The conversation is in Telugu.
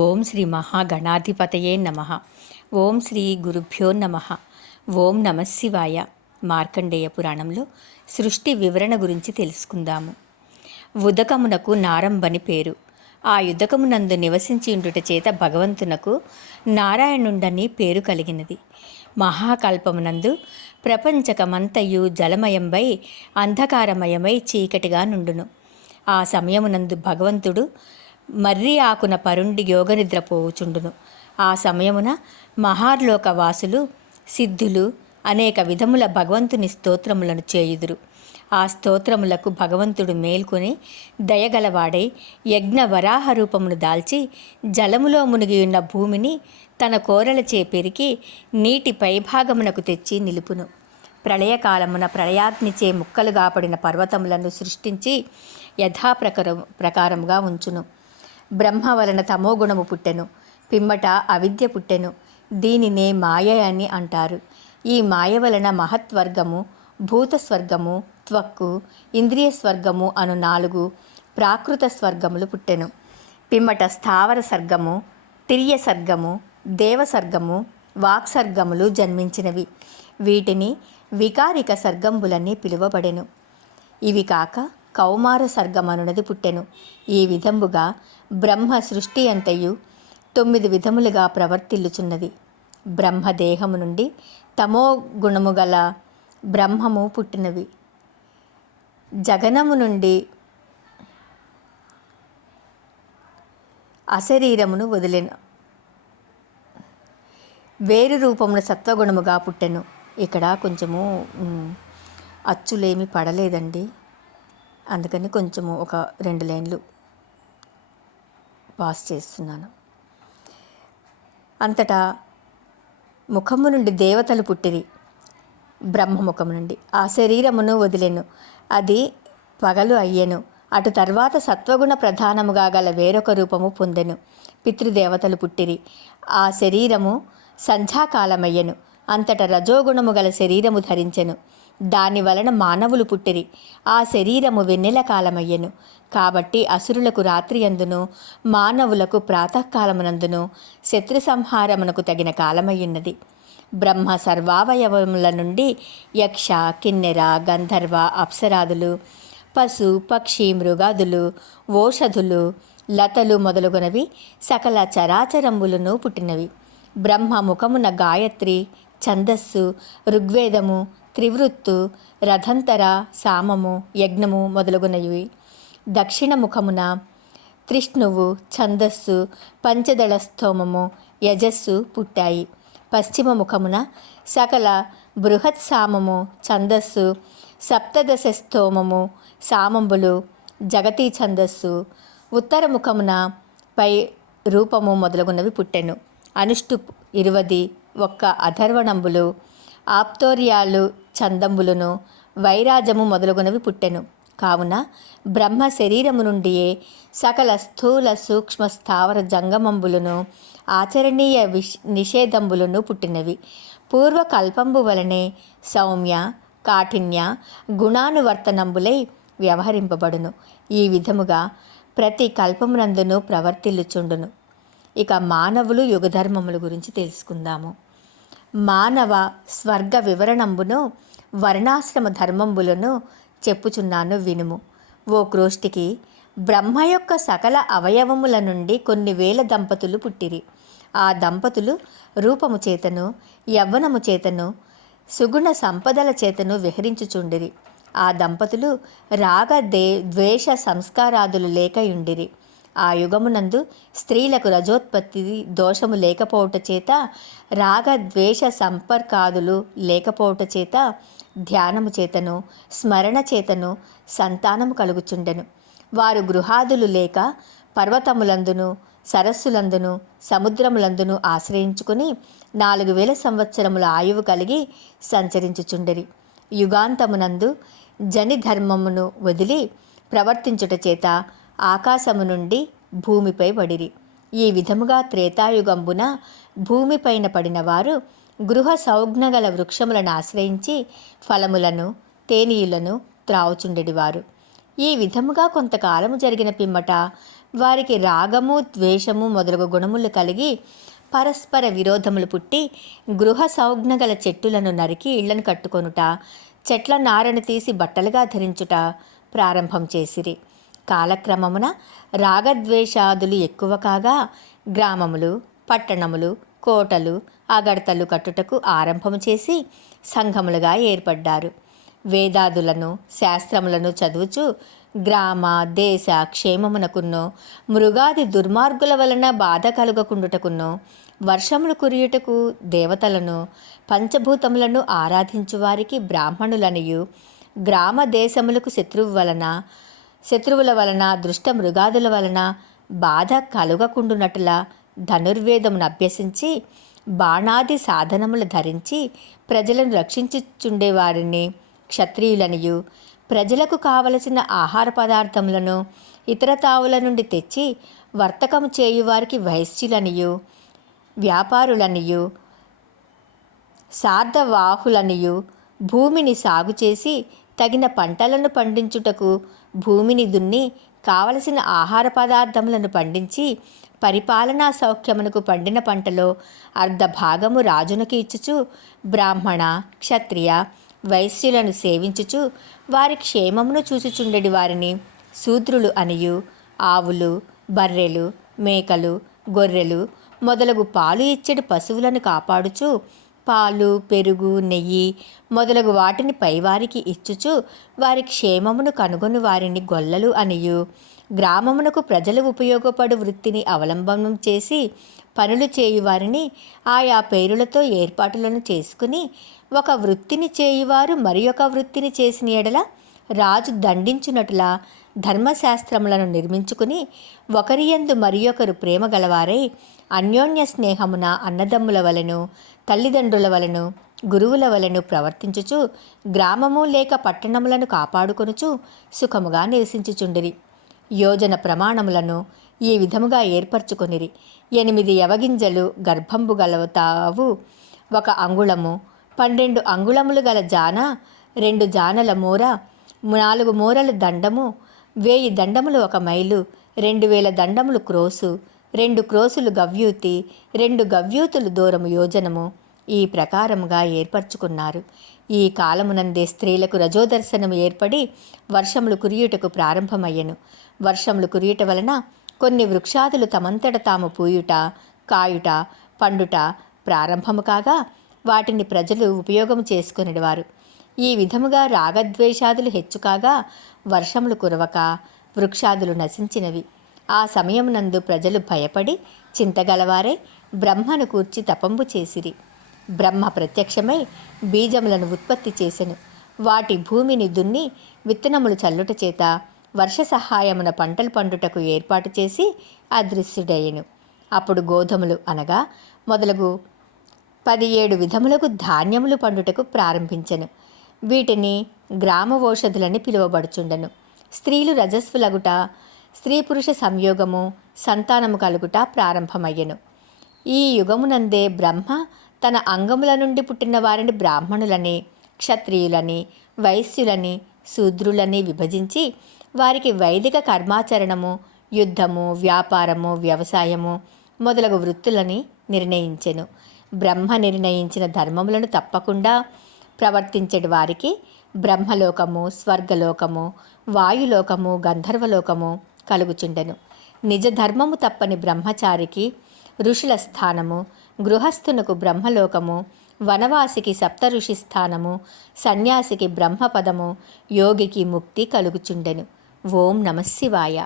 ఓం శ్రీ మహాగణాధిపతయే నమ. ఓం శ్రీ గురుభ్యో నమ. ఓం నమశివాయ. మార్కండేయ పురాణంలో సృష్టి వివరణ గురించి తెలుసుకుందాము. ఉదకమునకు నారంబని పేరు. ఆ యుదకమునందు నివసించి ఉండుట చేత భగవంతునకు నారాయణుండని పేరు కలిగినది. మహాకల్పమునందు ప్రపంచకమంతయు జలమయంబై అంధకారమయమై చీకటిగా నుండును. ఆ సమయమునందు భగవంతుడు మర్రి ఆకున పరుండి యోగనిద్రపోవుచుండును. ఆ సమయమున మహార్లోక వాసులు సిద్ధులు అనేక విధముల భగవంతుని స్తోత్రములను చేయుదురు. ఆ స్తోత్రములకు భగవంతుడు మేల్కొని దయగలవాడై యజ్ఞ వరాహ రూపమును దాల్చి జలములో మునిగియున్న భూమిని తన కోరలచే పెరికి నీటి పైభాగమునకు తెచ్చి నిలుపును. ప్రళయకాలమున ప్రళయాగ్నిచే ముక్కలుగా పడిన పర్వతములను సృష్టించి ప్రకారముగా ఉంచును. బ్రహ్మ వలన తమోగుణము పుట్టెను, పిమ్మట అవిద్య పుట్టెను. దీనినే మాయ అని అంటారు. ఈ మాయ వలన మహత్వర్గము, భూతస్వర్గము, త్వక్కు, ఇంద్రియ స్వర్గము అను 4 ప్రాకృత స్వర్గములు పుట్టెను. పిమ్మట స్థావర సర్గము, తిర్య సర్గము, దేవసర్గము, వాక్సర్గములు జన్మించినవి. వీటిని వికారిక సర్గంబులని పిలువబడెను. ఇవి కాక కౌమార సర్గమనునది పుట్టెను. ఈ విధంబుగా బ్రహ్మ సృష్టి అంతయు 9 విధములుగా ప్రవర్తిల్లుచున్నది. బ్రహ్మదేహము నుండి తమో గుణము గల బ్రహ్మము పుట్టినవి. జగనము నుండి అశరీరమును వదిలెను. వేరు రూపమున సత్వగుణముగా పుట్టెను. ఇక్కడ కొంచెము అచ్చులేమి పడలేదండి, అందుకని కొంచెము ఒక 2 లైన్లు పాస్ చేస్తున్నాను. అంతటా ముఖము నుండి దేవతలు పుట్టిరి. బ్రహ్మముఖము నుండి ఆ శరీరమును వదిలెను. అది పగలు అయ్యెను. అటు తర్వాత సత్వగుణ ప్రధానముగా గల వేరొక రూపము పొందెను. పితృదేవతలు పుట్టిరి. ఆ శరీరము సంధ్యాకాలమయ్యెను. అంతటా రజోగుణము గల శరీరము ధరించెను. దాని వలన మానవులు పుట్టిరి. ఆ శరీరము వెన్నెల కాలమయ్యెను. కాబట్టి అసురులకు రాత్రి అందును, మానవులకు ప్రాతకాలమునందును శత్రు సంహారమునకు తగిన కాలమయ్యున్నది. బ్రహ్మ సర్వావయవముల నుండి యక్ష, కిన్నెర, గంధర్వ, అప్సరాదులు, పశు, పక్షి, మృగాదులు, ఓషధులు, లతలు మొదలుగునవి సకల చరాచరంబులను పుట్టినవి. బ్రహ్మ ముఖమున గాయత్రి, ఛందస్సు, ఋగ్వేదము, త్రివృత్తు, రథంతర, సామము, యజ్ఞము మొదలుగునవి. దక్షిణ ముఖమున త్రిష్ణువు, ఛందస్సు, పంచదళ స్తోమము, యజస్సు పుట్టాయి. పశ్చిమ ముఖమున సకల బృహత్ సామము, ఛందస్సు, సప్తదశ స్తోమము, సామంబులు, జగతీ ఛందస్సు. ఉత్తర ముఖమున పై రూపము మొదలుగున్నవి పుట్టెను. అనుష్టు 21 అధర్వణంబులు, ఆప్తోర్యాలు, ఛందంబులను, వైరాజము మొదలుగునవి పుట్టెను. కావున బ్రహ్మ శరీరము నుండియే సకల స్థూల సూక్ష్మ స్థావర జంగమంబులను, ఆచరణీయ నిషేధంబులను పుట్టినవి. పూర్వకల్పంబు వలనే సౌమ్య, కాఠిన్య గుణానువర్తనంబులై వ్యవహరింపబడును. ఈ విధముగా ప్రతి కల్పమునందును ప్రవర్తిల్లుచుండును. ఇక మానవులు యుగధర్మముల గురించి తెలుసుకుందాము. మానవ స్వర్గ వివరణంబును వర్ణాశ్రమ ధర్మంబులను చెప్పుచున్నాను వినుము. ఓ క్రోష్టికి, బ్రహ్మ యొక్క సకల అవయవముల నుండి కొన్ని వేల దంపతులు పుట్టిరి. ఆ దంపతులు రూపము చేతను, యవ్వనము చేతను, సుగుణ సంపదల చేతను విహరించుచుండిరి. ఆ దంపతులు రాగ ద్వేష సంస్కారాదులు లేకయుండిరి. ఆ యుగమునందు స్త్రీలకు రజోత్పత్తి దోషము లేకపోవట చేత, రాగద్వేష సంపర్కాదులు లేకపోవట చేత ధ్యానము చేతను, స్మరణ చేతను సంతానము కలుగుచుండెను. వారు గృహాదులు లేక పర్వతములందును, సరస్సులందును, సముద్రములందును ఆశ్రయించుకుని 4000 సంవత్సరముల ఆయువు కలిగి సంచరించుచుండిరి. యుగాంతమునందు జని ధర్మమును వదిలి ప్రవర్తించుట చేత ఆకాశము నుండి భూమిపై పడిరి. ఈ విధముగా త్రేతాయుగంబున భూమిపైన పడిన వారు గృహ సౌజ్ఞగల వృక్షములను ఆశ్రయించి ఫలములను, తేనీయులను త్రావుచుండెడివారు. ఈ విధముగా కొంతకాలము జరిగిన పిమ్మట వారికి రాగము ద్వేషము మొదలగు గుణములు కలిగి పరస్పర విరోధములు పుట్టి గృహ సౌజ్ఞ గల చెట్టులను నరికి ఇళ్లను కట్టుకొనుట, చెట్ల నారను తీసి బట్టలుగా ధరించుట ప్రారంభం చేసిరి. కాలక్రమమున రాగద్వేషాదులు ఎక్కువ కాగా గ్రామములు, పట్టణములు, కోటలు, అగడతలు కట్టుటకు ఆరంభము చేసి సంఘములుగా ఏర్పడ్డారు. వేదాదులను శాస్త్రములను చదువుచు గ్రామ దేశ క్షేమమునకున్నో, మృగాది దుర్మార్గుల వలన బాధ కలుగకుండుటకున్నో, వర్షములు కురియుటకు దేవతలను, పంచభూతములను ఆరాధించు వారికి బ్రాహ్మణులనియు, గ్రామ దేశములకు శత్రువుల వలన దుష్ట మృగాదుల వలన బాధ కలుగకుండునట్ల ధనుర్వేదమును అభ్యసించి బాణాది సాధనములు ధరించి ప్రజలను రక్షించుచుండేవారిని క్షత్రియులనియు, ప్రజలకు కావలసిన ఆహార పదార్థములను ఇతర తావుల నుండి తెచ్చి వర్తకము చేయువారికి వైశ్యులనియు, వ్యాపారులనియు, సార్ధవాహులనియు, భూమిని సాగు చేసి తగిన పంటలను పండించుటకు భూమిని దున్ని కావలసిన ఆహార పదార్థములను పండించి పరిపాలనా సౌఖ్యమునకు పండిన పంటలో అర్ధ భాగము రాజునకు ఇచ్చుచు బ్రాహ్మణ, క్షత్రియ, వైశ్యులను సేవించుచు వారి క్షేమమును చూచుచుండెడి వారిని శూద్రులు అనియు, ఆవులు, బర్రెలు, మేకలు, గొర్రెలు మొదలగు పాలు ఇచ్చడి పశువులను కాపాడుచు పాలు, పెరుగు, నెయ్యి మొదలగు వాటిని పైవారికి ఇచ్చుచు వారి క్షేమమును కనుగొని వారిని గొల్లలు అనియు, గ్రామమునకు ప్రజలు ఉపయోగపడు వృత్తిని అవలంబనం చేసి పనులు చేయువారిని ఆయా పేరులతో ఏర్పాటులను చేసుకుని, ఒక వృత్తిని చేయువారు మరి ఒక వృత్తిని చేసిన ఎడల రాజు దండించునట్లా ధర్మశాస్త్రములను నిర్మించుకుని ఒకరి యందు మరి ఒకరు ప్రేమ గలవారై అన్యోన్య స్నేహమున అన్నదమ్ముల వలెను, తల్లిదండ్రుల వలెను, గురువుల వలెను ప్రవర్తించుచు గ్రామము లేక పట్టణములను కాపాడుకొనుచు సుఖముగా నివసించుచుండిరి. యోజన ప్రమాణములను ఈ విధముగా ఏర్పరచుకొనిరి. 8 యవగింజలు గర్భంబు గలవుతావు, 1 అంగుళము, 12 అంగుళములు గల జాన, 2 జానల మూర, 4 మూరలు దండము, 1000 దండములు 1 మైలు, 2000 దండములు క్రోసు, 2 క్రోసులు గవ్యూతి, 2 గవ్యూతులు దూరము యోజనము. ఈ ప్రకారముగా ఏర్పరచుకున్నారు. ఈ కాలమునందే స్త్రీలకు రజోదర్శనము ఏర్పడి వర్షములు కురియుటకు ప్రారంభమయ్యెను. వర్షములు కురియుట వలన కొన్ని వృక్షాదులు తమంతట తాము పూయుట, కాయుట, పండుట ప్రారంభము కాగా వాటిని ప్రజలు ఉపయోగము చేసుకొనివారు. ఈ విధముగా రాగద్వేషాదులు హెచ్చుకాగా వర్షములు కురవక వృక్షాదులు నశించినవి. ఆ సమయమునందు ప్రజలు భయపడి చింతగలవారై బ్రహ్మను కూర్చి తపంబు చేసిరి. బ్రహ్మ ప్రత్యక్షమై బీజములను ఉత్పత్తి చేసెను. వాటి భూమిని దున్ని విత్తనములు చల్లుట చేత వర్ష సహాయమున పంటలు పండుటకు ఏర్పాటు చేసి అదృశ్యుడయ్యెను. అప్పుడు గోధుమలు అనగా మొదలగు 17 విధములకు ధాన్యములు పండుటకు ప్రారంభించెను. వీటిని గ్రామవోషధులని పిలువబడుచుండెను. స్త్రీలు రజస్సులగుట, స్త్రీ పురుష సంయోగము, సంతానము కలుగుట ప్రారంభమయ్యెను. ఈ యుగమునందే బ్రహ్మ తన అంగముల నుండి పుట్టిన వారిని బ్రాహ్మణులని, క్షత్రియులని, వైశ్యులని, శూద్రులని విభజించి వారికి వైదిక కర్మాచరణము, యుద్ధము, వ్యాపారము, వ్యవసాయము మొదలగు వృత్తులని నిర్ణయించెను. బ్రహ్మ నిర్ణయించిన ధర్మములను తప్పకుండా ప్రవర్తించడి వారికి బ్రహ్మలోకము, స్వర్గలోకము, వాయులోకము, గంధర్వలోకము కలుగుచుండెను. నిజ ధర్మము తప్పని బ్రహ్మచారికి ఋషుల స్థానము, గృహస్థునకు బ్రహ్మలోకము, వనవాసికి సప్త ఋషి స్థానము, సన్యాసికి బ్రహ్మపదము, యోగికి ముక్తి కలుగుచుండెను. ఓం నమః శివాయ.